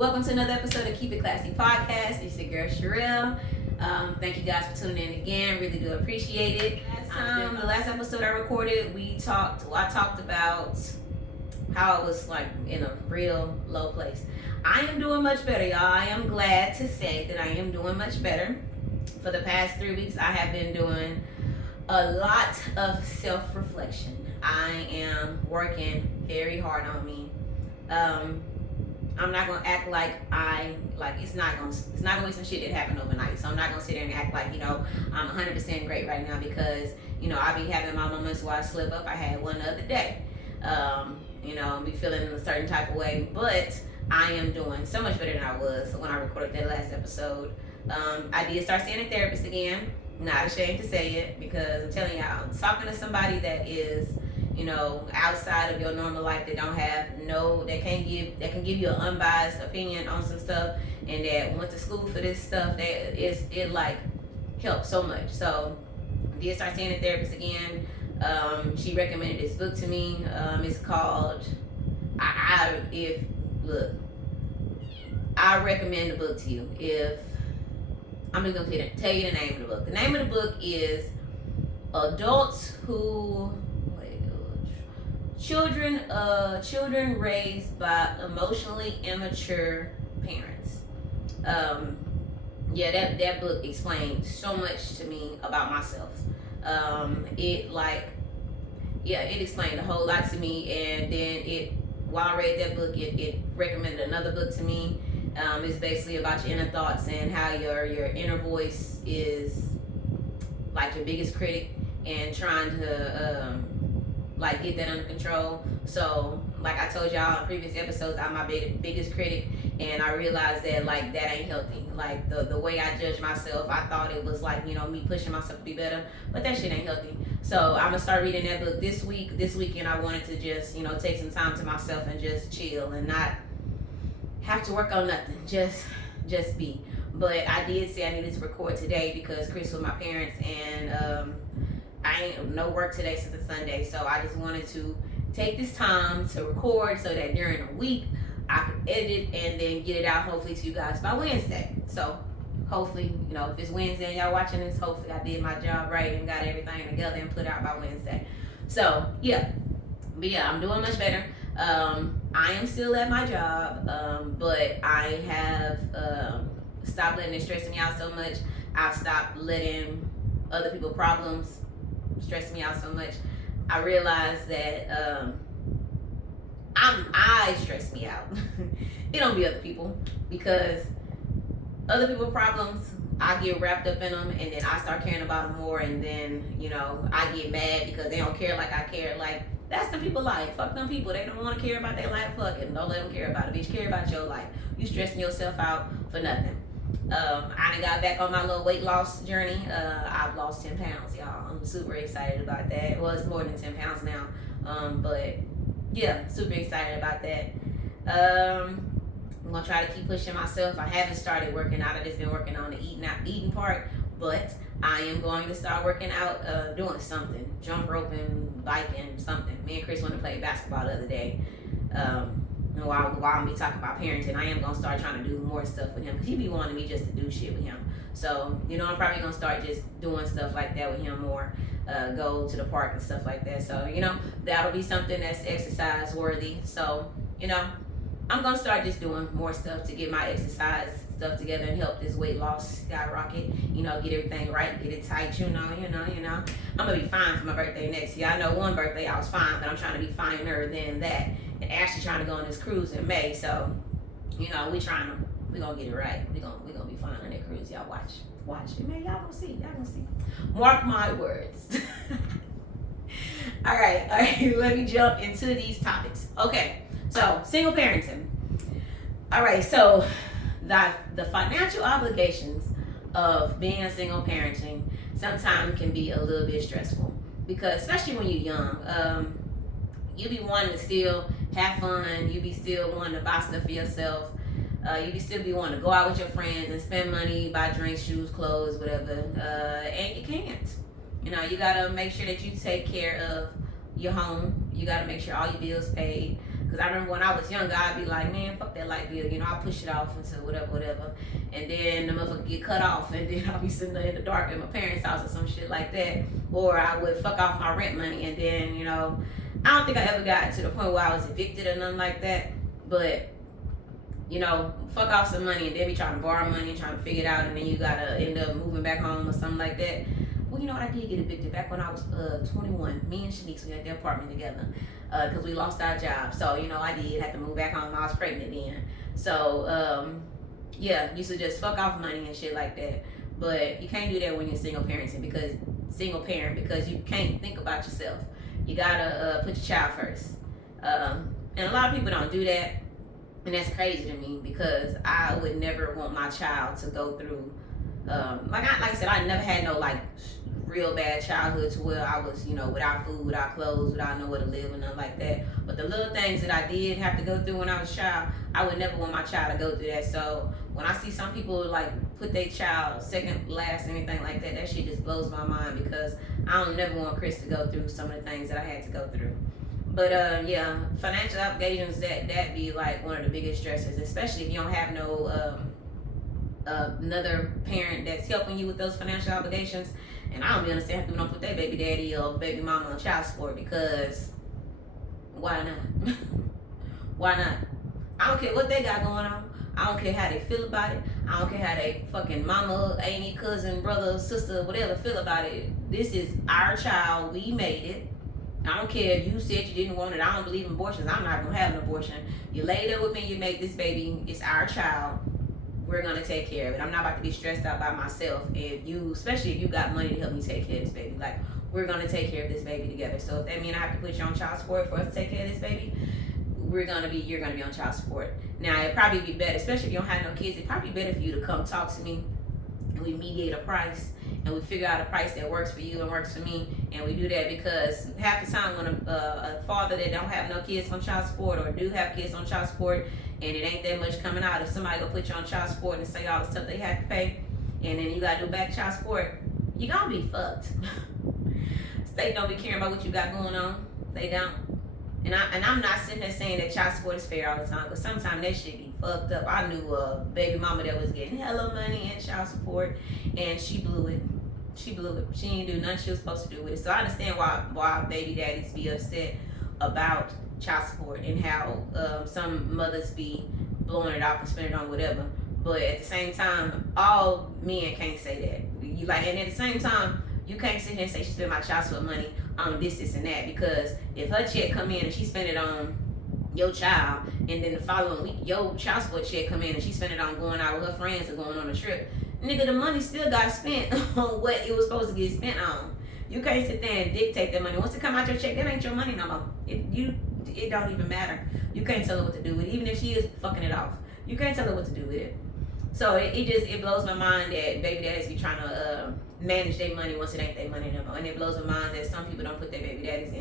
Welcome to another episode of Keep It Classy Podcast. It's your girl Sherelle. Thank you guys for tuning in again. Really do appreciate it. The last episode I recorded, I talked about how I was like in a real low place. I am doing much better, y'all. I am glad to say that I am doing much better. For the past 3 weeks, I have been doing a lot of self-reflection. I am working very hard on me. I'm not gonna act like it's not gonna be some shit that happened overnight. So I'm not gonna sit there and act like, I'm 100% great right now, because, I be having my moments where I slip up. I had one the other day. Be feeling in a certain type of way, but I am doing so much better than I was when I recorded that last episode. I did start seeing a therapist again. Not ashamed to say it, because I'm telling y'all, talking to somebody that is, outside of your normal life, that can give you an unbiased opinion on some stuff, and that went to school for this stuff, it helps so much. So I did start seeing a therapist again. She recommended this book to me. It's called I recommend the book to you. I'm just gonna tell you the name of the book. The name of the book is Children Raised by Emotionally Immature Parents. That book explained so much to me about myself. It explained a whole lot to me, and then while I read that book, it recommended another book to me. It's basically about your inner thoughts and how your inner voice is like your biggest critic, and trying to get that under control. So like I told y'all in previous episodes, I'm my biggest critic, and I realized that that ain't healthy. Like the way I judge myself, I thought it was me pushing myself to be better, but that shit ain't healthy. So I'm gonna start reading that book this week. This weekend I wanted to just take some time to myself and just chill and not have to work on nothing, just be. But I did say I needed to record today because Chris was my parents, and I ain't no work today since it's Sunday, so I just wanted to take this time to record so that during the week I could edit it and then get it out hopefully to you guys by Wednesday. So hopefully, if it's Wednesday and y'all watching this, hopefully I did my job right and got everything together and put out by Wednesday. So I'm doing much better. I am still at my job, but I have stopped letting it stress me out so much. I've stopped letting other people's problems stress me out so much. I realized that I stress me out. It don't be other people, because other people's problems, I get wrapped up in them, and then I start caring about them more, and then I get mad because they don't care like I care. That's the people life. Fuck them people. They don't want to care about their life. Fuck it. Don't let them care about it. Bitch, care about your life. You stressing yourself out for nothing. I done got back on my little weight loss journey. I've lost 10 pounds, y'all. I'm super excited about that. Well, it's more than 10 pounds now. But yeah, super excited about that. I'm gonna try to keep pushing myself. I haven't started working out. I've just been working on the eating part, but I am going to start working out, doing something. Jump roping, biking, something. Me and Chris went to play basketball the other day. While I'm talking about parenting, I am gonna start trying to do more stuff with him, because he be wanting me just to do shit with him. So I'm probably gonna start just doing stuff like that with him more. Go to the park and stuff like that. So that'll be something that's exercise worthy. So I'm gonna start just doing more stuff to get my exercise stuff together and help this weight loss skyrocket. Get everything right, get it tight. I'm gonna be fine for my birthday next year. I know one birthday I was fine, but I'm trying to be finer than that. And Ashley trying to go on this cruise in May, so we gonna get it right. We gonna be fine on that cruise. Y'all watch it, man. Y'all gonna see. Mark my words. All right. Let me jump into these topics. Okay, so single parenting. All right, so the financial obligations of being a single parenting sometimes can be a little bit stressful, because especially when you're young, you be wanting to still have fun. You be still wanting to buy stuff for yourself. You be still be wanting to go out with your friends and spend money, buy drinks, shoes, clothes, whatever. And you can't. You gotta make sure that you take care of your home. You gotta make sure all your bills paid. Because I remember when I was younger, I'd be like, man, fuck that light bill. You know, I'll push it off until whatever. And then the motherfucker get cut off. And then I'll be sitting there in the dark at my parents' house or some shit like that. Or I would fuck off my rent money. And then, you know, I don't think I ever got to the point where I was evicted or nothing like that. But, you know, fuck off some money and then be trying to borrow money and trying to figure it out. And then you got to end up moving back home or something like that. Well, you know what? I did get evicted back when I was 21. Me and Shanice, we had the apartment together because we lost our job. So, you know, I did have to move back home. I was pregnant then. So, yeah, used to just fuck off money and shit like that. But you can't do that when you're single parent because you can't think about yourself. You gotta put your child first. And a lot of people don't do that. And that's crazy to me because I would never want my child to go through like I said, I never had no like real bad childhood to where I was, you know, without food, without clothes, without nowhere to live and nothing like that. But the little things that I did have to go through when I was a child, I would never want my child to go through that. So when I see some people like put their child second last, anything like that, that shit just blows my mind because I don't never want Chris to go through some of the things that I had to go through. But yeah, financial obligations, that be like one of the biggest stressors, especially if you don't have no another parent that's helping you with those financial obligations. And I don't be understand how people don't put their baby daddy or baby mama on child support because why not? Why not? I don't care what they got going on. I don't care how they feel about it. I don't care how they fucking mama, auntie, cousin, brother, sister, whatever feel about it. This is our child. We made it. I don't care if you said you didn't want it. I don't believe in abortions. I'm not gonna have an abortion. You laid there with me, you made this baby. It's our child. We're gonna take care of it. I'm not about to be stressed out by myself. Especially if you got money to help me take care of this baby. Like, we're gonna take care of this baby together. So if that means I have to put you on child support for us to take care of this baby, you're gonna be on child support. Now it'd probably be better, especially if you don't have no kids, it'd probably be better for you to come talk to me and we mediate a price and we figure out a price that works for you and works for me, and we do that because half the time when a father that don't have no kids on child support or do have kids on child support and it ain't that much coming out, if somebody go put you on child support and say all the stuff they have to pay and then you gotta do back child support, you're gonna be fucked. State don't be caring about what you got going on. They don't. And I'm not sitting there saying that child support is fair all the time, but sometimes that shit be fucked up. I knew a baby mama that was getting hella money in child support, and she blew it. She blew it. She didn't do nothing she was supposed to do with it. So I understand why baby daddies be upset about child support and how some mothers be blowing it off and spending it on whatever. But at the same time, all men can't say that. And at the same time, you can't sit here and say she spent my child support money on this, and that, because if her check come in and she spend it on your child, and then the following week your child support check come in and she spend it on going out with her friends and going on a trip, nigga, the money still got spent on what it was supposed to get spent on. You can't sit there and dictate that money. Once it come out your check, that ain't your money no more. It don't even matter. You can't tell her what to do with it, even if she is fucking it off. You can't tell her what to do with it. So it blows my mind that baby daddies be trying to manage their money once it ain't their money no more. And it blows my mind that some people don't put their baby daddies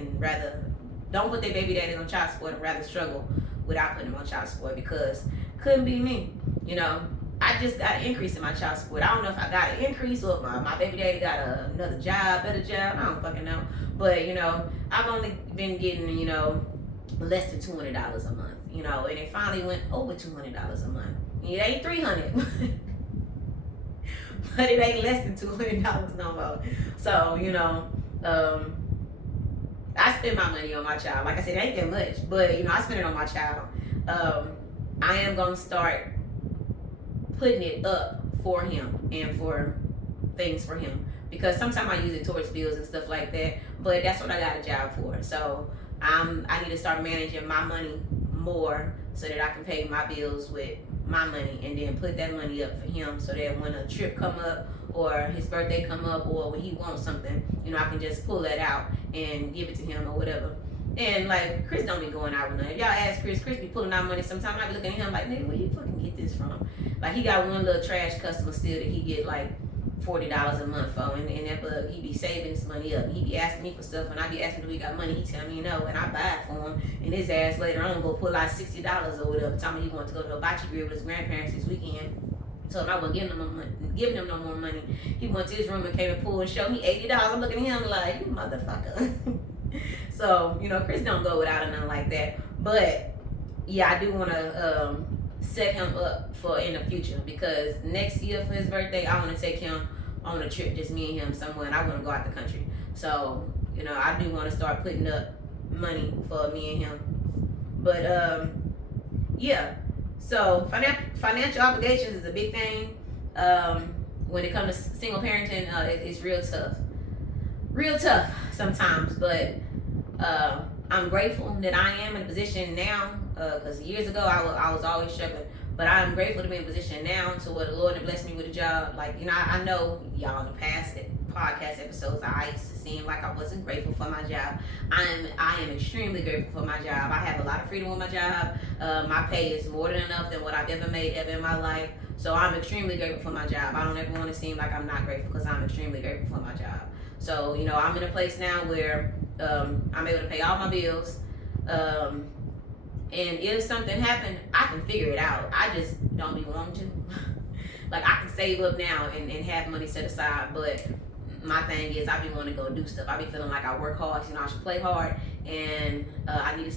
on child support and rather struggle without putting them on child support, because couldn't be me. You know, I just got an increase in my child support. I don't know if I got an increase or if my baby daddy got another job, better job. I don't fucking know. But, you know, I've only been getting, you know, less than $200 a month. You know, and it finally went over $200 a month. It ain't $300, but it ain't less than $200 no more. So, you know, I spend my money on my child. Like I said, it ain't that much, but, you know, I spend it on my child. I am going to start putting it up for him and for things for him, because sometimes I use it towards bills and stuff like that, but that's what I got a job for. So I need to start managing my money more so that I can pay my bills with my money, and then put that money up for him so that when a trip come up or his birthday come up or when he wants something, you know, I can just pull that out and give it to him or whatever. And like, Chris don't be going out with nothing. If y'all ask Chris be pulling out money sometimes. I be looking at him like, nigga, where you fucking get this from? Like, he got one little trash customer still that he get like $40 a month for, and that bug, he be saving his money up. He be asking me for stuff, and I be asking him, do we got money? He tell me no, and I buy it for him. And his ass later on go pull out $60 or whatever. Telling me he wanted to go to a bocce grill with his grandparents this weekend. Told him I wasn't giving him no more money. He went to his room and came and pulled and showed me $80. I'm looking at him like, you motherfucker. So, you know, Chris don't go without or nothing like that. But yeah, I do want to set him up for in the future, because next year for his birthday, I want to take him on a trip, just me and him somewhere, and I want to go out the country. So, you know, I do want to start putting up money for me and him. But yeah. So financial obligations is a big thing. When it comes to single parenting, it's real tough sometimes. But I'm grateful that I am in a position now, because years ago I was always struggling. But I'm grateful to be in a position now to where the Lord has blessed me with a job. Like, you know, I know y'all in the past podcast episodes, I used to seem like I wasn't grateful for my job. I am extremely grateful for my job. I have a lot of freedom with my job. My pay is more than enough than what I've ever made ever in my life. So I'm extremely grateful for my job. I don't ever want to seem like I'm not grateful, because I'm extremely grateful for my job. So, you know, I'm in a place now where I'm able to pay all my bills. And if something happened, I can figure it out. I just don't be wanting to. Like, I can save up now and have money set aside, but my thing is, I be wanting to go do stuff. I be feeling like I work hard, you know, I should play hard, and I need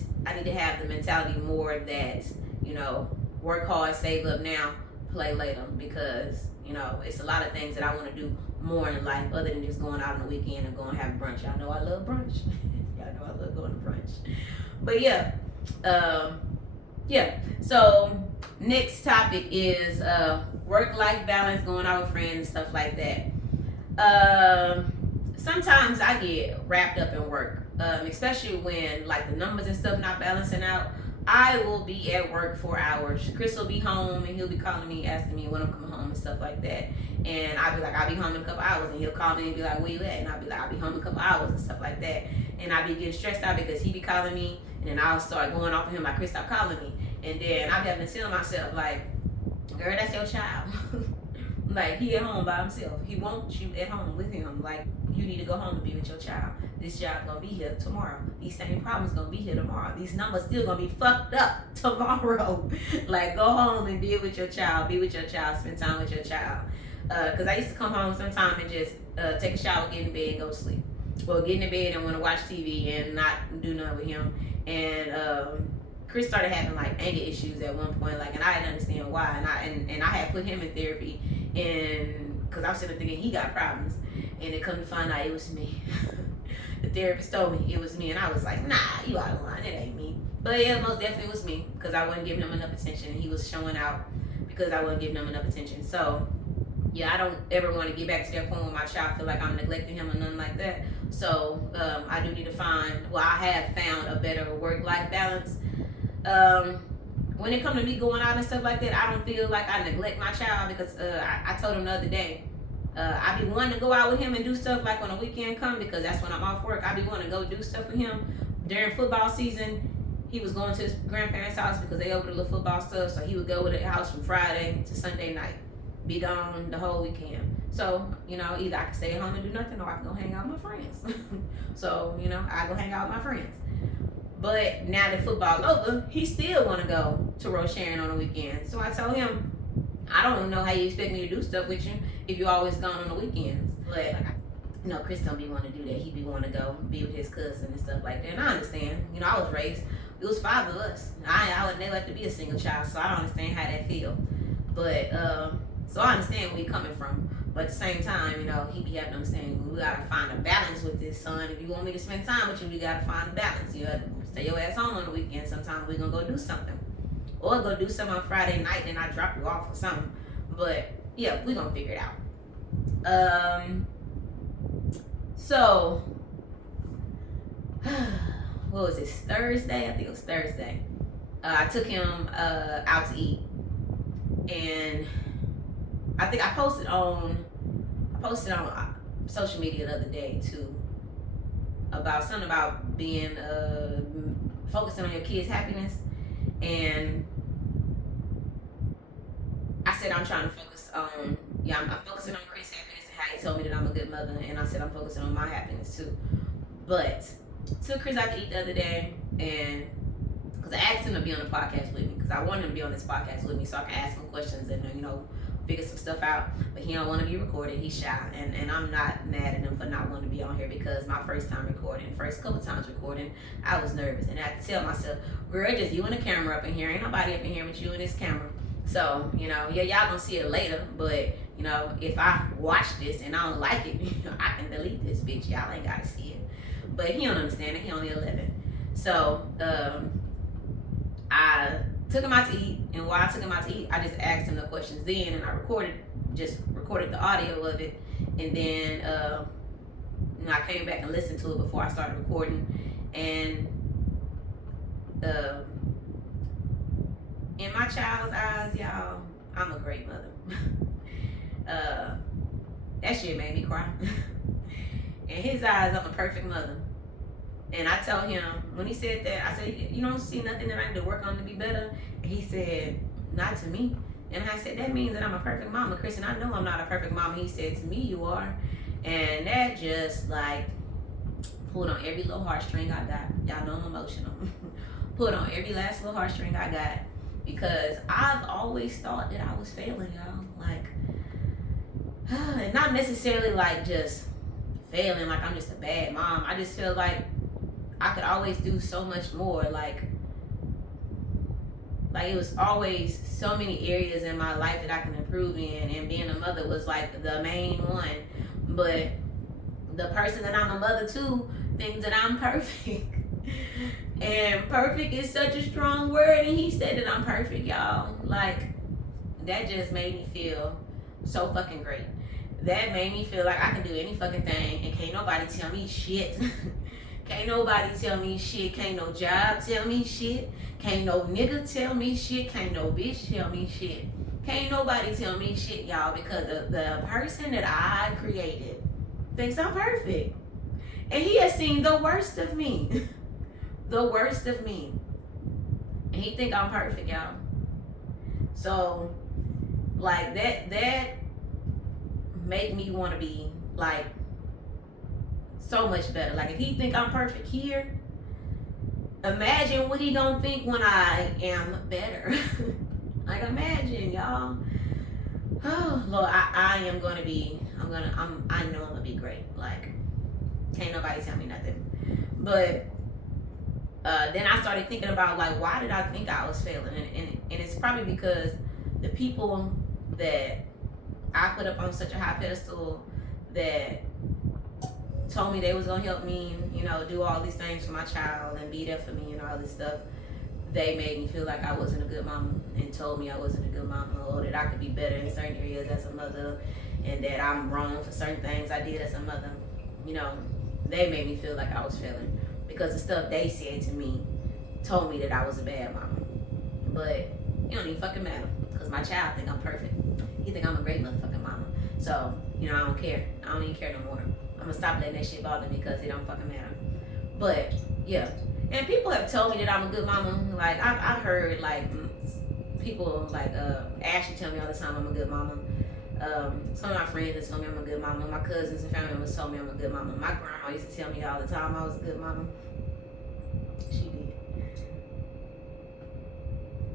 to have the mentality more that, you know, work hard, save up now, play later, because, you know, it's a lot of things that I want to do more in life other than just going out on the weekend and going to have brunch. Y'all know I love brunch. Y'all know I love going to brunch. But yeah, so next topic is work-life balance, going out with friends and stuff like that. Sometimes I get wrapped up in work, especially when like the numbers and stuff not balancing out. I will be at work for hours. Chris will be home and he'll be calling me, asking me when I'm coming home and stuff like that. And I'll be like, I'll be home in a couple hours, and he'll call me and be like, where you at? And I'll be like, I'll be home in a couple hours and stuff like that. And I'll be getting stressed out because he be calling me, and then I'll start going off of him like, Chris, stop calling me. And then I'll be having to tell myself like, girl, that's your child. Like, he at home by himself. He wants you at home with him. Like, you need to go home and be with your child. This child gonna be here tomorrow. These same problems gonna be here tomorrow. These numbers still gonna be fucked up tomorrow. Like, go home and be with your child. Be with your child. Spend time with your child. Because I used to come home sometime and just take a shower, get in bed, and go to sleep. Well, get in the bed and want to watch TV and not do nothing with him. And Chris started having like anger issues at one point, like, and I didn't understand why. And I had put him in therapy, and because I was sitting there thinking he got problems, and it come to find out it was me. The therapist told me it was me, and I was like, nah, you out of line, it ain't me. But yeah, most definitely was me, because I wasn't giving him enough attention, and he was showing out because I wasn't giving him enough attention. So yeah, I don't ever want to get back to that point where my child feel like I'm neglecting him or nothing like that. So I do need to I have found a better work-life balance. When it comes to me going out and stuff like that, I don't feel like I neglect my child, because I told him the other day, I be wanting to go out with him and do stuff like when a weekend come, because that's when I'm off work. I be wanting to go do stuff with him. During football season, he was going to his grandparents' house because they over the little football stuff, so he would go to the house from Friday to Sunday night, be gone the whole weekend. So, you know, either I can stay at home and do nothing, or I can go hang out with my friends. So, you know, I go hang out with my friends. But now that football over, he still want to go to Rose Sharon on the weekend. So I told him, I don't know how you expect me to do stuff with you if you always gone on the weekends. But you know, Chris don't be wanting to do that. He be wanting to go be with his cousin and stuff like that. And I understand. You know, I was raised, it was 5 of us. I would never like to be a single child, so I don't understand how that feel. But so I understand where he's coming from. But at the same time, you know, he be having to understand, we gotta find a balance with this, son. If you want me to spend time with you, we gotta find a balance. You gotta stay your ass home on the weekend. Sometimes we're gonna go do something. Or go do something on Friday night, and I drop you off or something. But yeah, we're gonna figure it out. So what was this, Thursday? I think it was Thursday. I took him out to eat, and I think I posted on social media the other day too about something about being focusing on your kids' happiness, and I said I'm trying to focus on I'm focusing on Chris' happiness and how he told me that I'm a good mother, and I said I'm focusing on my happiness too. But took Chris out to eat the other day, and because I asked him to be on the podcast with me, because I wanted him to be on this podcast with me so I can ask him questions and, you know, figure some stuff out, but he don't want to be recorded. He's shy, and I'm not mad at him for not wanting to be on here, because my first time recording, first couple times recording, I was nervous, and I had to tell myself, girl, just you and the camera up in here, ain't nobody up in here but you and this camera. So, you know, yeah, y'all gonna see it later, but, you know, if I watch this and I don't like it, I can delete this bitch. Y'all ain't gotta see it. But he don't understand it. He only 11. So, I took him out to eat, and while I took him out to eat, I just asked him the questions then, and I recorded the audio of it, and then, you know, I came back and listened to it before I started recording, and, in my child's eyes, y'all, I'm a great mother. That shit made me cry. In his eyes, I'm a perfect mother. And I told him, when he said that, I said, you don't see nothing that I need to work on to be better? And he said, not to me. And I said, that means that I'm a perfect mama, Chris, and I know I'm not a perfect mama. He said, to me, you are. And that just, like, pulled on every little heartstring I got. Y'all know I'm emotional. Pulled on every last little heartstring I got. Because I've always thought that I was failing, y'all. Like, and not necessarily like just failing, like I'm just a bad mom. I just feel like I could always do so much more. Like it was always so many areas in my life that I can improve in, and being a mother was like the main one. But the person that I'm a mother to thinks that I'm perfect. And perfect is such a strong word, and he said that I'm perfect, y'all. Like, that just made me feel so fucking great. That made me feel like I can do any fucking thing, and can't nobody tell me shit. Can't nobody tell me shit. Can't no job tell me shit. Can't no nigga tell me shit. Can't no bitch tell me shit. Can't nobody tell me shit, y'all, because the person that I created thinks I'm perfect. And he has seen the worst of me. The worst of me. And he think I'm perfect, y'all. So, like, that make me want to be, like, so much better. Like, if he think I'm perfect here, imagine what he gonna think when I am better. Like, imagine, y'all. Oh, Lord, I am gonna be, I know I'm gonna be great. Like, can't nobody tell me nothing. But then I started thinking about, like, why did I think I was failing? And it's probably because the people that I put up on such a high pedestal that told me they was gonna help me, you know, do all these things for my child and be there for me and all this stuff, they made me feel like I wasn't a good mama, and told me I wasn't a good mama, or that I could be better in certain areas as a mother, and that I'm wrong for certain things I did as a mother. You know, they made me feel like I was failing, because the stuff they said to me told me that I was a bad mama. But it don't even fucking matter, because my child think I'm perfect. He think I'm a great motherfucking mama. So, you know, I don't care. I don't even care no more. I'm gonna stop letting that shit bother me, because it don't fucking matter. But, yeah. And people have told me that I'm a good mama. Like, I've heard, like, people, like, Ashley tell me all the time I'm a good mama. Some of my friends have told me I'm a good mama. My cousins and family members told me I'm a good mama. My grandma used to tell me all the time I was a good mama. She did.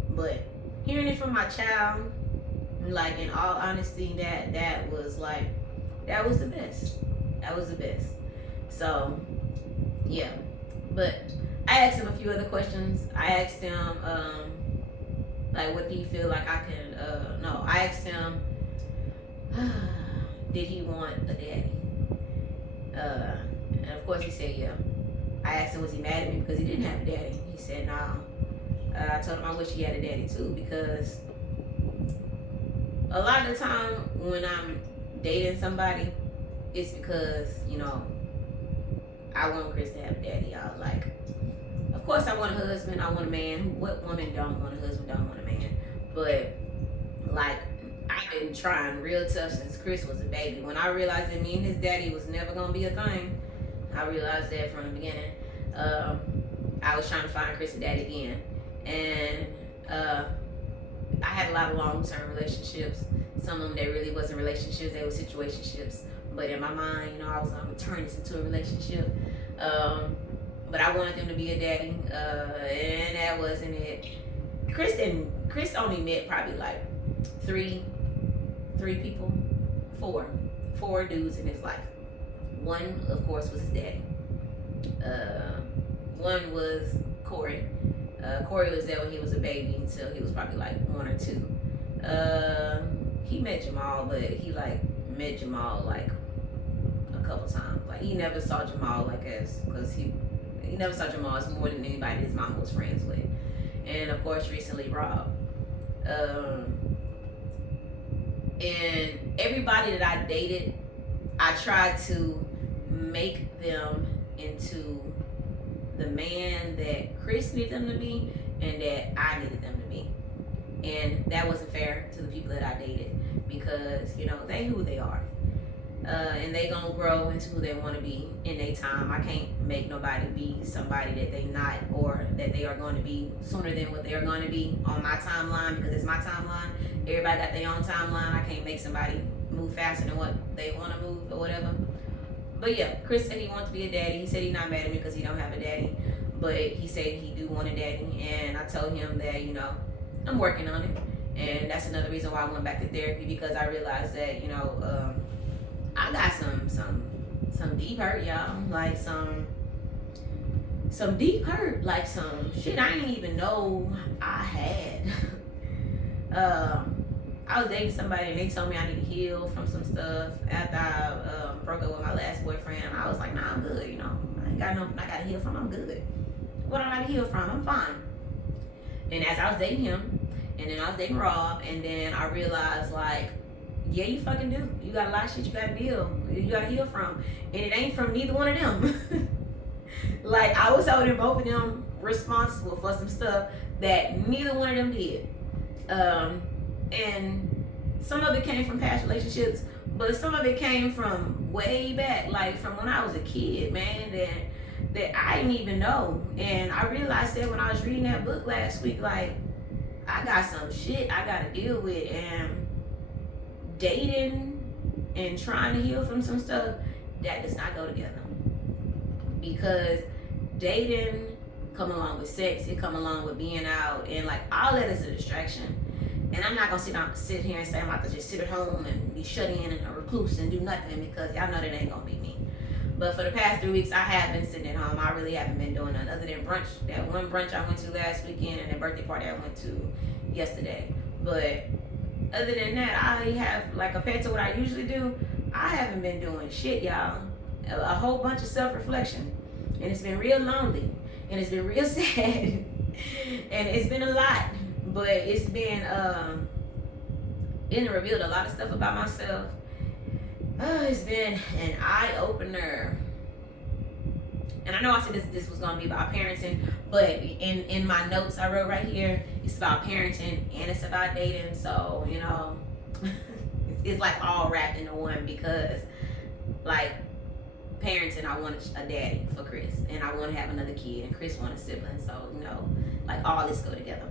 But hearing it from my child, like, in all honesty, that was like, that was the best. That was the best. So, yeah. But I asked him a few other questions. I asked him, like, what do you feel like I can, no, I asked him, did he want a daddy? And of course he said yeah. I asked him, was he mad at me because he didn't have a daddy? He said no. I told him I wish he had a daddy too, because a lot of the time when I'm dating somebody, it's because, you know, I want Chris to have a daddy, y'all. Like, of course I want a husband, I want a man. What woman don't want a husband, don't want a man? But, like, I've been trying real tough since Chris was a baby. When I realized that me and his daddy was never gonna be a thing, I realized that from the beginning. I was trying to find Chris a daddy again. And I had a lot of long-term relationships. Some of them, they really wasn't relationships, they were situationships. But in my mind, you know, I was gonna turn this into a relationship. But I wanted them to be a daddy, and that wasn't it. Chris only met probably like 3 three people, four dudes in his life. One, of course, was his daddy. One was Corey. Corey was there when he was a baby until he was probably like 1 or 2. He met Jamal, but he like met Jamal like a couple times. Like he never saw Jamal like as, because he never saw Jamal as more than anybody his mom was friends with. And of course, recently Rob. And everybody that I dated, I tried to make them into the man that Chris needed them to be and that I needed them to be. And that wasn't fair to the people that I dated, because, you know, they who they are. And they gonna grow into who they want to be in their time. I can't make nobody be somebody that they not, or that they are going to be sooner than what they are going to be on my timeline, because it's my timeline. Everybody got their own timeline. I can't make somebody move faster than what they want to move or whatever. But yeah, Chris said he wants to be a daddy. He said he's not mad at me because he don't have a daddy, but he said he do want a daddy. And I told him that, you know, I'm working on it. And that's another reason why I went back to therapy, because I realized that, you know, I got some deep hurt, y'all. Like some deep hurt, like some shit I didn't even know I had. I was dating somebody and they told me I need to heal from some stuff after I broke up with my last boyfriend. I was like, nah, I'm good, you know. I gotta heal from, I'm good. What I gotta heal from, I'm fine. And as I was dating him, and then I was dating Rob, and then I realized, like, yeah, you fucking do. You got a lot of shit you gotta heal from. And it ain't from neither one of them. Like, I was holding both of them responsible for some stuff that neither one of them did. And some of it came from past relationships, but some of it came from way back, like from when I was a kid, man, that I didn't even know. And I realized that when I was reading that book last week, like, I got some shit I gotta deal with, and dating and trying to heal from some stuff, that does not go together. Because dating come along with sex, it come along with being out, and like all that is a distraction. And I'm not gonna sit here and say I'm about to just sit at home and be shut in and a recluse and do nothing, because y'all know that ain't gonna be me. But for the past 3 weeks, I have been sitting at home. I really haven't been doing nothing other than brunch. That one brunch I went to last weekend and the birthday party I went to yesterday. But other than that, I have, like, compared to what I usually do, I haven't been doing shit, y'all. A whole bunch of self-reflection. And it's been real lonely. And it's been real sad. And it's been a lot. But it's been, it revealed a lot of stuff about myself. It's been an eye-opener. And I know I said this was going to be about parenting, but in my notes I wrote right here, it's about parenting and it's about dating. So, you know, it's like all wrapped into one, because, like, parenting, I want a daddy for Chris, and I want to have another kid, and Chris wants a sibling. So, you know, like, all this go together.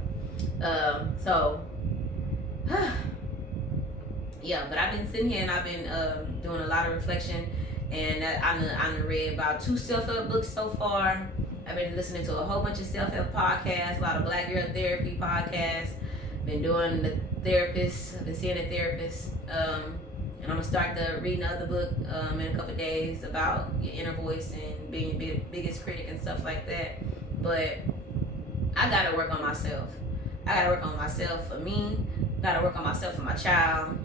Yeah, but I've been sitting here and I've been doing a lot of reflection, and I've read about 2 self-help books so far. I've been listening to a whole bunch of self-help podcasts, a lot of Black Girl Therapy podcasts. Been doing the therapist. I've been seeing a therapist, and I'm gonna start reading the other book in a couple of days about your inner voice and being your biggest critic and stuff like that. But I gotta work on myself. I gotta work on myself for me. Gotta work on myself for my child.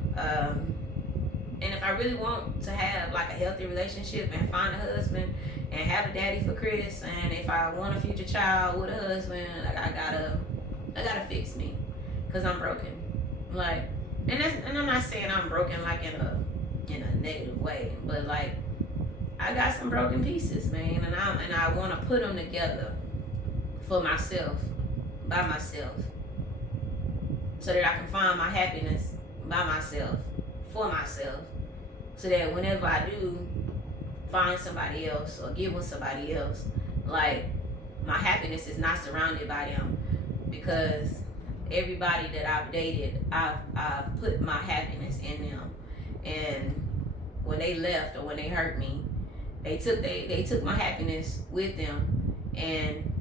And if I really want to have like a healthy relationship and find a husband and have a daddy for Chris, and if I want a future child with a husband, like, I gotta fix me, cause I'm broken. Like, and I'm not saying I'm broken like in a negative way, but like, I got some broken pieces, man, and I want to put them together for myself, by myself, so that I can find my happiness by myself, for myself, so that whenever I do find somebody else or get with somebody else, like, my happiness is not surrounded by them, because everybody that I've dated, I've put my happiness in them, and when they left or when they hurt me, they took my happiness with them, and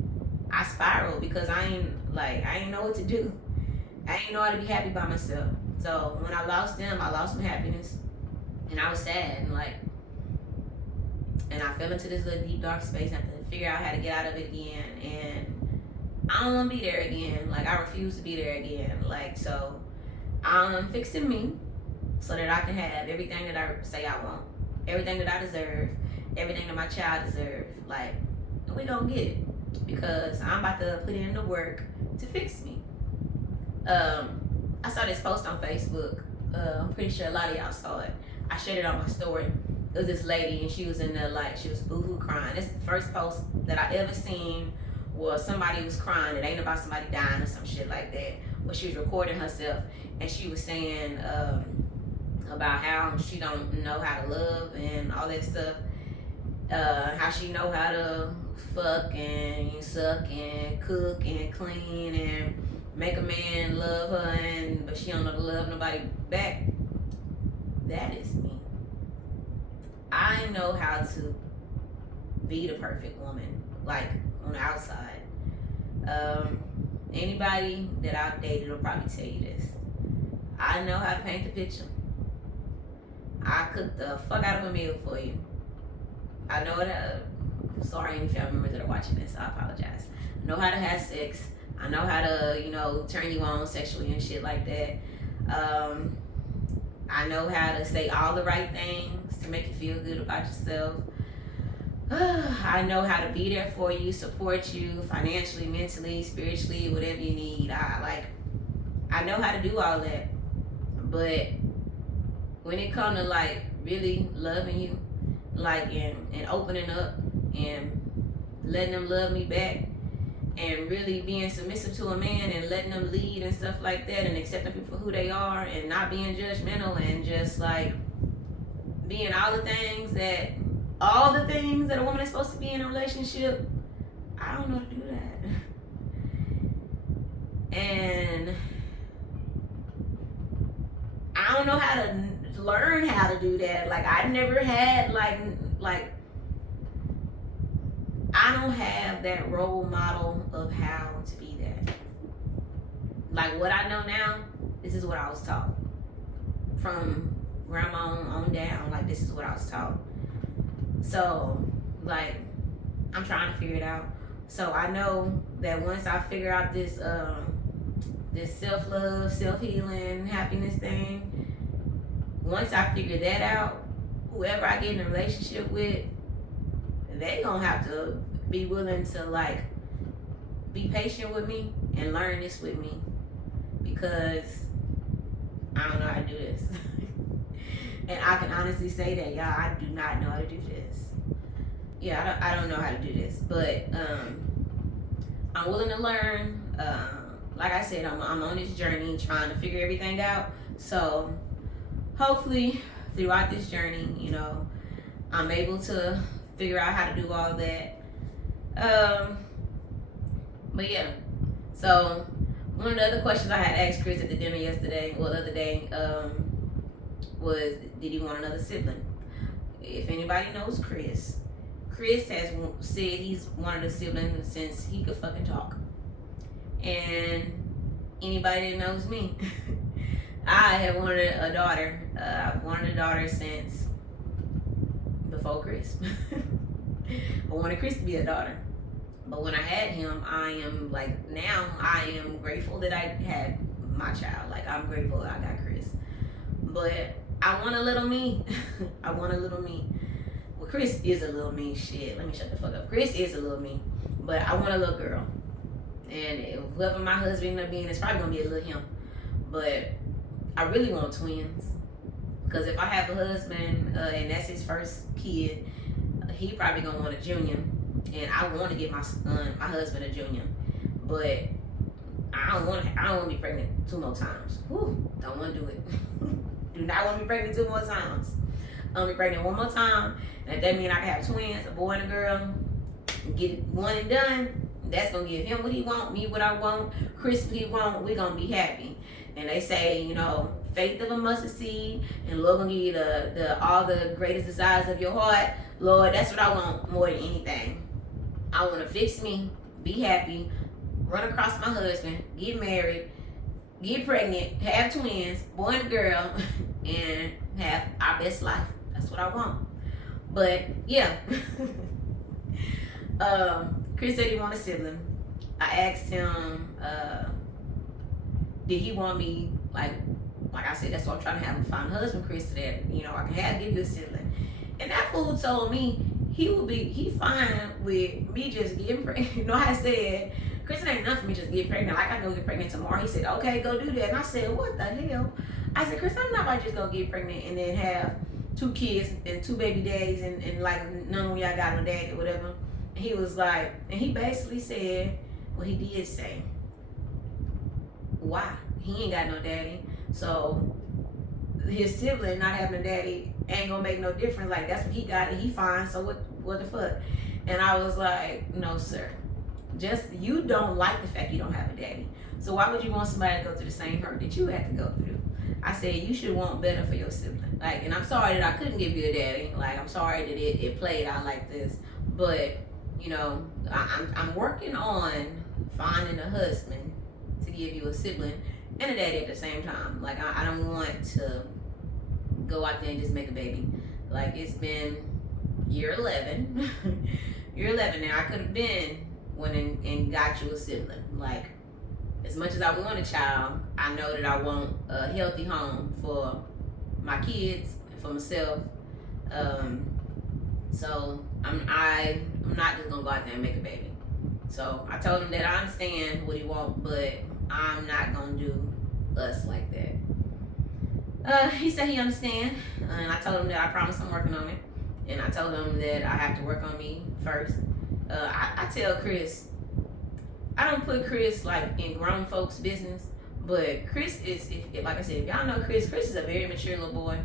I spiraled, because I ain't know what to do. I ain't know how to be happy by myself. So when I lost them, I lost my happiness, and I was sad, and I fell into this little deep dark space. I had to figure out how to get out of it again, and I don't want to be there again. Like, I refuse to be there again. Like, so I'm fixing me so that I can have everything that I say I want, everything that I deserve, everything that my child deserves. Like, we gonna get it because I'm about to put in the work to fix me. I saw this post on Facebook. I'm pretty sure a lot of y'all saw it. I shared it on my story. It was this lady, and she was in there like she was boohoo crying. This is the first post that I ever seen where somebody was crying. It ain't about somebody dying or some shit like that. But she was recording herself, and she was saying about how she don't know how to love and all that stuff. How she know how to fuck and suck and cook and clean and make a man love her, but she don't know to love nobody back. That is me. I know how to be the perfect woman, like on the outside. Anybody that I've dated will probably tell you this. I know how to paint the picture. I cook the fuck out of a meal for you. I know how to, sorry any family members that are watching this, I apologize. I know how to have sex. I know how to, turn you on sexually and shit like that. I know how to say all the right things to make you feel good about yourself. I know how to be there for you, support you financially, mentally, spiritually, whatever you need. I know how to do all that. But when it comes to like really loving you, like and opening up and letting them love me back, and really being submissive to a man and letting them lead and stuff like that, and accepting people for who they are and not being judgmental and just like being all the things that a woman is supposed to be in a relationship, I don't know how to do that. And I don't know how to learn how to do that. Like, I never had like I don't have that role model of how to be that. Like, what I know now, this is what I was taught. From grandma on down, like, this is what I was taught. So, like, I'm trying to figure it out. So I know that once I figure out this this self-love, self-healing, happiness thing, once I figure that out, whoever I get in a relationship with, they gonna have to be willing to like be patient with me and learn this with me, because I don't know how to do this. And I can honestly say that, y'all, I do not know how to do this. Yeah, I don't know how to do this, but I'm willing to learn. Like I said, I'm on this journey trying to figure everything out. So hopefully throughout this journey, I'm able to figure out how to do all that. But yeah, so one of the other questions I had asked Chris at the dinner yesterday, the other day, was, did he want another sibling? If anybody knows Chris has said he's wanted a sibling since he could fucking talk. And anybody that knows me, I have wanted a daughter. I've wanted a daughter since before Chris. I wanted Chris to be a daughter. But when I had him, I am grateful that I had my child. Like, I'm grateful I got Chris. But I want a little me. I want a little me. Well, Chris is a little me. Shit, let me shut the fuck up. Chris is a little me. But I want a little girl. And whoever my husband end up being, it's probably going to be a little him. But I really want twins. Because if I have a husband and that's his first kid, he probably going to want a junior. And I want to get my husband a junior. But I don't want to be pregnant 2 more times. Whew, don't want to do it. Do not want to be pregnant 2 more times. I'm going to be pregnant 1 more time. And if that means I can have twins, a boy and a girl, get it one and done, that's going to give him what he want, me what I want, Chris what he want, we're going to be happy. And they say, faith of a mustard seed, and Lord going to give you the all the greatest desires of your heart. Lord, that's what I want more than anything. I want to fix me, be happy, run across my husband, get married, get pregnant, have twins, boy and girl, and have our best life. That's what I want. But yeah. Chris said he want a sibling. I asked him, did he want me like I said, that's what I'm trying to have him find a husband, Chris, so that I can give you a sibling. And that fool told me he fine with me just getting pregnant. I said, Chris, it ain't enough for me just get pregnant. Like, I know get pregnant tomorrow. He said, okay, go do that. And I said, what the hell? I said, Chris, I'm not about to just go get pregnant and then have 2 kids and 2 baby daddies and like none of y'all got no daddy or whatever. And he was like, and he basically said, well, he did say, why? He ain't got no daddy. So his sibling not having a daddy ain't gonna make no difference. Like, that's what he got and he fine. So what the fuck? And I was like, no, sir. Just, you don't like the fact you don't have a daddy. So why would you want somebody to go through the same hurt that you had to go through? I said, you should want better for your sibling. Like, and I'm sorry that I couldn't give you a daddy. Like, I'm sorry that it played out like this. But, I'm working on finding a husband to give you a sibling and a daddy at the same time. Like, I don't want to go out there and just make a baby. Like, it's been year 11. Year 11 now. I could have been went and got you a sibling. Like, as much as I want a child, I know that I want a healthy home for my kids and for myself. So I'm not just gonna go out there and make a baby. So I told him that I understand what he wants, but I'm not gonna do us like that. He said he understand, and I told him that I promise I'm working on it, and I told him that I have to work on me first. I tell Chris, I don't put Chris like in grown folks' business, but Chris is, if like I said, if y'all know Chris is a very mature little boy.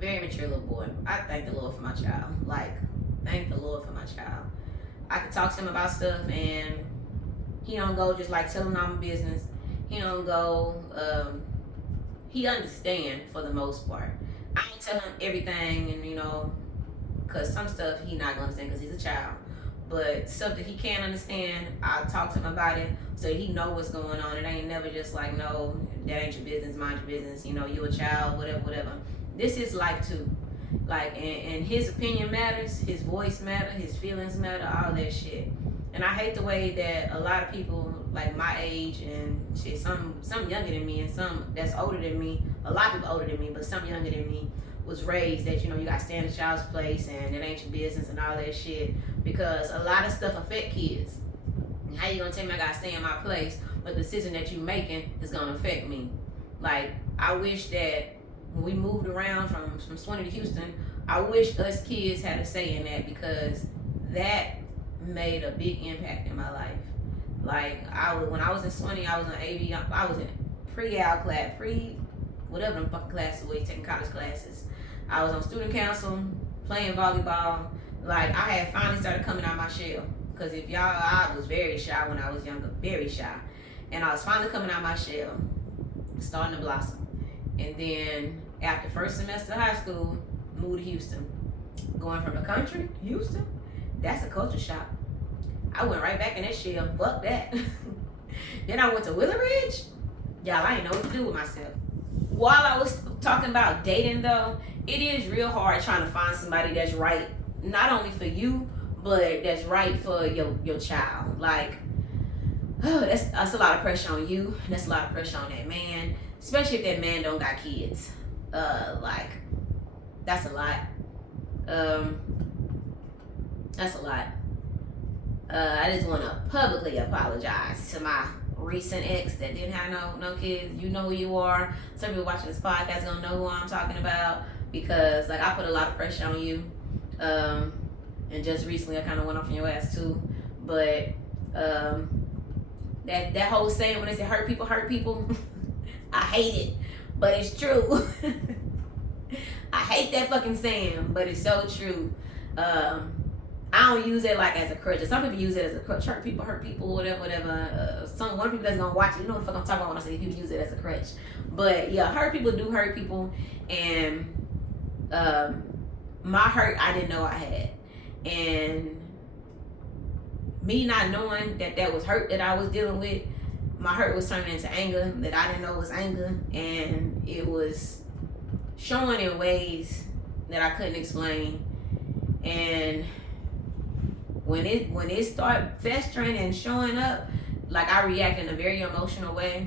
Very mature little boy. I thank the Lord for my child. Like, thank the Lord for my child. I could talk to him about stuff and he don't go just like telling all my business. He don't go, he understand for the most part. I don't tell him everything and cause some stuff he not gonna understand cause he's a child. But stuff that he can't understand, I'll talk to him about it so he know what's going on. It ain't never just like, no, that ain't your business, mind your business, you a child, whatever. This is life too. Like, and his opinion matters, his voice matters, his feelings matter, all that shit. And I hate the way that a lot of people like my age and shit, some younger than me and some that's older than me, a lot of people older than me, but some younger than me, was raised that you gotta stay in a child's place and it ain't your business and all that shit, because a lot of stuff affect kids. And how you gonna tell me I gotta stay in my place, but the decision that you making is gonna affect me? Like, I wish that when we moved around from Swanee to Houston, I wish us kids had a say in that, because that made a big impact in my life. Like, when I was in Swanee, I was in AV, I was in pre-al class, whatever the fucking classes were, taking college classes. I was on student council, playing volleyball. Like, I had finally started coming out my shell. Because I was very shy when I was younger, very shy. And I was finally coming out my shell, starting to blossom. And then, after first semester of high school, moved to Houston. Going from the country, Houston, that's a culture shock. I went right back in that shell, fuck that. Then I went to Willow Ridge. Y'all, I didn't know what to do with myself. While I was talking about dating though, it is real hard trying to find somebody that's right, not only for you, but that's right for your child. Like, that's a lot of pressure on you. That's a lot of pressure on that man, especially if that man don't got kids. Like, that's a lot. That's a lot. I just want to publicly apologize to my recent ex that didn't have no kids. You know who you are. Some people watching this podcast gonna know who I'm talking about, because like, I put a lot of pressure on you. And just recently I kind of went off on your ass too. But that whole saying when they say hurt people, I hate it, but it's true. I hate that fucking saying, but it's so true. I don't use it like as a crutch. Some people use it as a crutch. Hurt people, whatever. One of people that's gonna watch it, you know what the fuck I'm talking about when I say people use it as a crutch. But yeah, hurt people do hurt people, and my hurt I didn't know I had, and me not knowing that was hurt that I was dealing with my hurt was turning into anger that I didn't know was anger, and it was showing in ways that I couldn't explain. And when it started festering and showing up, like I react in a very emotional way.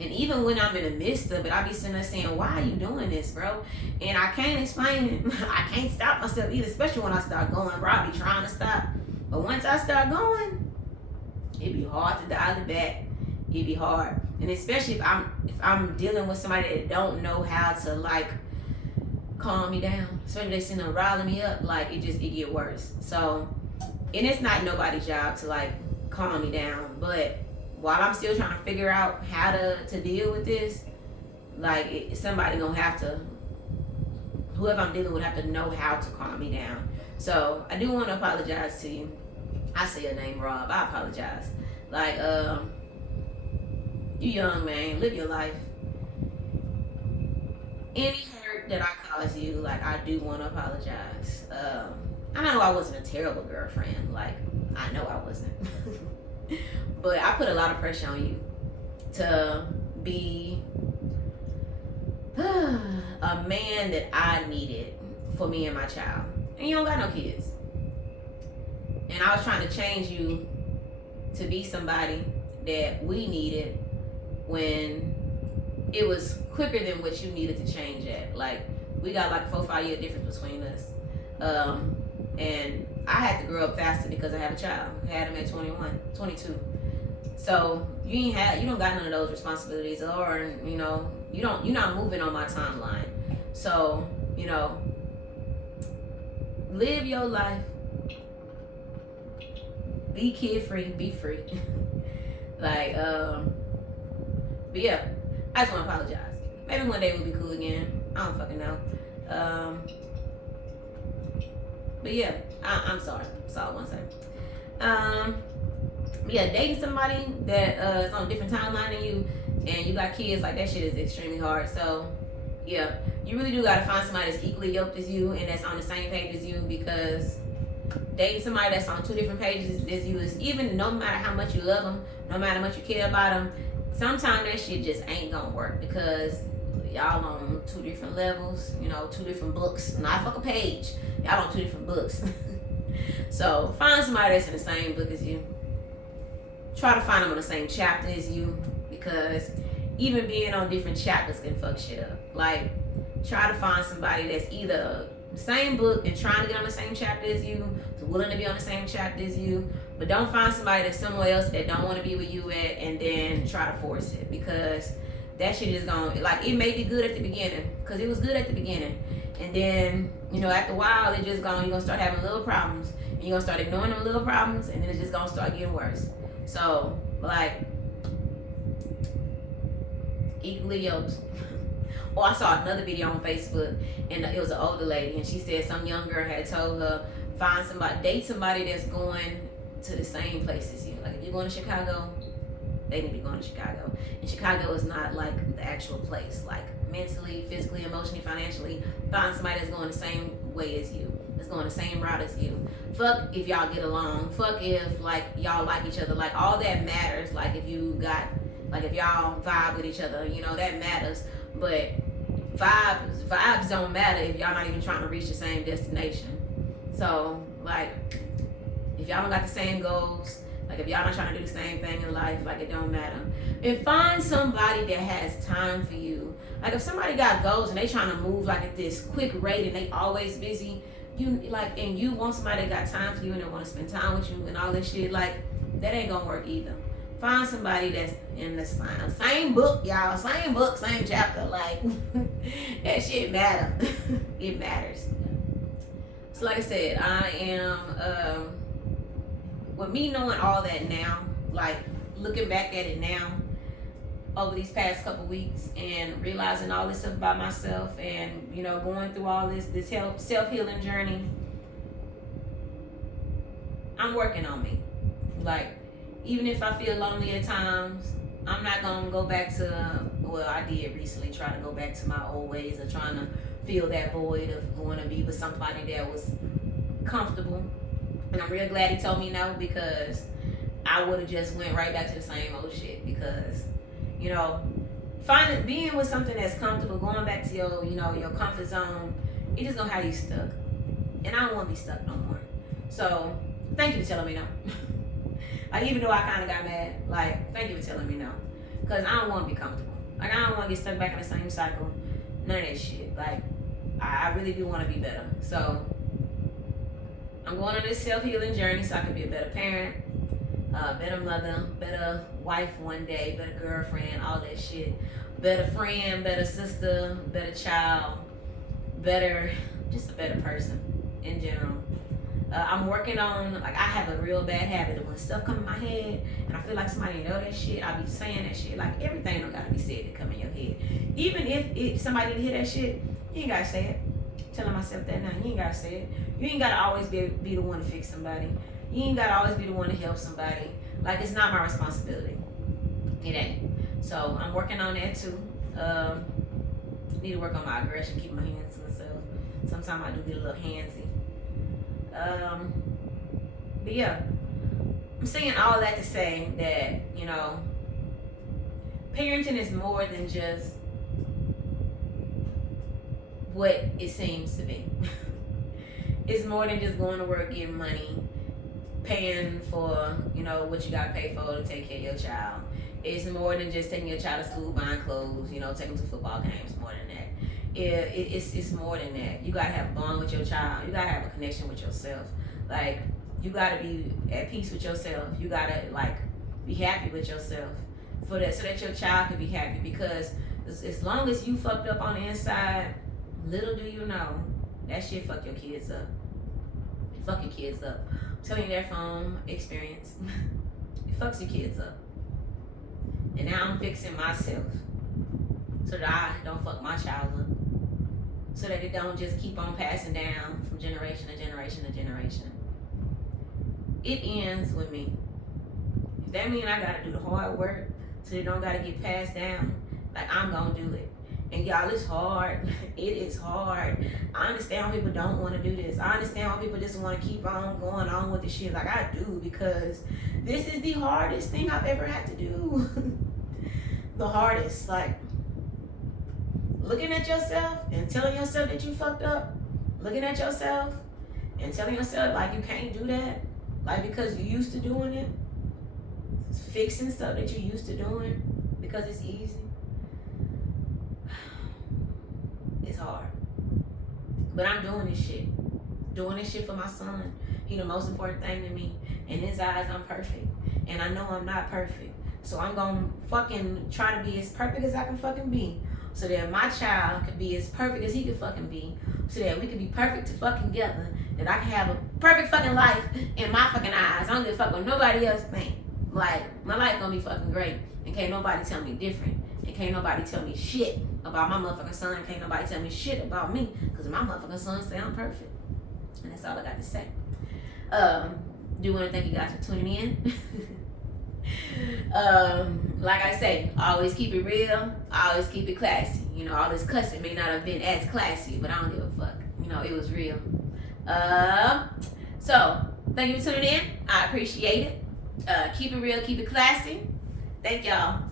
And even when I'm in the midst of it, I be sitting there saying, why are you doing this, bro? And I can't explain it. I can't stop myself either, especially when I start going, bro. I be trying to stop. But once I start going, it be hard to dial it back. It be hard. And especially if I'm dealing with somebody that don't know how to like calm me down. Especially if they sitting there riling me up, like it get worse. So, and it's not nobody's job to like calm me down, but while I'm still trying to figure out how to deal with this, like somebody gonna have to, whoever I'm dealing with have to know how to calm me down. So I do want to apologize to you. I say your name, Rob. I apologize. Like, you young, man. Live your life. Any hurt that I caused you, like I do want to apologize. I know I wasn't a terrible girlfriend. Like I know I wasn't. But I put a lot of pressure on you to be a man that I needed for me and my child. And you don't got no kids. And I was trying to change you to be somebody that we needed when it was quicker than what you needed to change at. Like, we got like a 4-5 year difference between us. And I had to grow up faster because I have a child. I had him at 21, 22. So you don't got none of those responsibilities, or you're not moving on my timeline. So, live your life. Be kid free, be free. Like, but yeah, I just want to apologize. Maybe one day we'll be cool again. I don't fucking know. But yeah, I'm sorry. That's all I want to say. But yeah, dating somebody that is on a different timeline than you, and you got kids, like that shit is extremely hard. So yeah, you really do gotta find somebody that's equally yoked as you and that's on the same page as you, because dating somebody that's on 2 different pages as you is, even no matter how much you love them, no matter how much you care about them, sometimes that shit just ain't gonna work because y'all on 2 different levels, 2 different books, not a fucking page. Y'all on 2 different books. So find somebody that's in the same book as you. Try to find them on the same chapter as you, because even being on different chapters can fuck shit up. Like, try to find somebody that's either the same book and trying to get on the same chapter as you, willing to be on the same chapter as you, but don't find somebody that's somewhere else that don't want to be where you at and then try to force it, because that shit is gonna, like, it may be good at the beginning, because it was good at the beginning, and then, after a while, it just you're gonna start having little problems, and you're gonna start ignoring them little problems, and then it's just gonna start getting worse. So, like, equally yoked. Or I saw another video on Facebook, and it was an older lady, and she said some young girl had told her, date somebody that's going to the same place as you. Like, if you're going to Chicago, they need to be going to Chicago. And Chicago is not like the actual place. Like, mentally, physically, emotionally, financially, find somebody that's going the same way as you, that's going the same route as you. Fuck if y'all get along. Fuck if, like, y'all like each other. Like, all that matters. Like, if y'all vibe with each other, that matters. But vibes don't matter if y'all not even trying to reach the same destination. So, like, if y'all don't got the same goals, like if y'all not trying to do the same thing in life, like, it don't matter. And find somebody that has time for you. Like, if somebody got goals and they trying to move like at this quick rate and they always busy, and you want somebody that got time for you and they want to spend time with you and all this shit, like, that ain't gonna work either. Find somebody that's in the same book, y'all. Same book, same chapter. Like, that shit matter. It matters. So like I said, I am, with me knowing all that now, like, looking back at it now, over these past couple weeks, and realizing all this stuff about myself, and, going through all this self-healing journey, I'm working on me. Like, even if I feel lonely at times, I'm not gonna go back to, well, I did recently try to go back to my old ways of trying to fill that void of going to be with somebody that was comfortable. And I'm real glad he told me no, because I would have just went right back to the same old shit because, you know, being with something that's comfortable, going back to your, you know, your comfort zone, it just gonna have you stuck. And I don't want to be stuck no more. So thank you for telling me no. Like, even though I kind of got mad, like, thank you for telling me no, because I don't want to be comfortable. Like, I don't want to get stuck back in the same cycle. None of that shit. Like, I really do want to be better. So I'm going on this self-healing journey so I can be a better parent, better mother, better wife one day, better girlfriend, all that shit. Better friend, better sister, better child, better, just a better person in general. I'm working on, like, I have a real bad habit of when stuff come in my head and I feel like somebody know that shit, I be saying that shit. Like, everything don't gotta be said to come in your head. Even if somebody didn't hear that shit, you ain't gotta say it. Telling myself that now, you ain't gotta say it. You ain't gotta always be the one to fix somebody. You ain't gotta always be the one to help somebody. Like, it's not my responsibility. It ain't. So I'm working on that too. Need to work on my aggression, keep my hands to myself. Sometimes I do get a little handsy. But yeah, I'm saying all that to say that, you know, parenting is more than just what it seems to be. It's more than just going to work, getting money, paying for, you know, what you gotta pay for to take care of your child. It's more than just taking your child to school, buying clothes, you know, taking them to football games. More than that. It's more than that. You gotta have a bond with your child. You gotta have a connection with yourself. Like, you gotta be at peace with yourself. You gotta, like, be happy with yourself so that your child can be happy. Because as long as you fucked up on the inside, little do you know that shit fuck your kids up. It fuck your kids up. I'm telling you that from experience. It fucks your kids up. And now I'm fixing myself so that I don't fuck my child up. So that it don't just keep on passing down from generation to generation to generation. It ends with me. If that means I gotta do the hard work so it don't gotta get passed down, like, I'm gonna do it. And y'all, it's hard. It is hard. I understand why people don't want to do this. I understand why people just want to keep on going on with the shit like I do, because this is the hardest thing I've ever had to do. The hardest. Like, looking at yourself and telling yourself that you fucked up. Looking at yourself and telling yourself, like, you can't do that. Like, because you used to doing it. Fixing stuff that you used to doing because it's easy. It's hard. But I'm doing this shit. Doing this shit for my son. He the most important thing to me. In his eyes, I'm perfect. And I know I'm not perfect. So I'm gonna fucking try to be as perfect as I can fucking be. So that my child could be as perfect as he could fucking be. So that we could be perfect to fucking together. That I can have a perfect fucking life in my fucking eyes. I don't give a fuck what nobody else think. Like, my life gonna be fucking great. And can't nobody tell me different. And can't nobody tell me shit about my motherfucking son. Can't nobody tell me shit about me. Because my motherfucking son say I'm perfect. And that's all I got to say. Do want to thank you guys for tuning in. Like I say, always keep it real. Always keep it classy. You know, all this cussing may not have been as classy, but I don't give a fuck. You know, it was real. So, thank you for tuning in. I appreciate it. Keep it real, keep it classy. Thank y'all.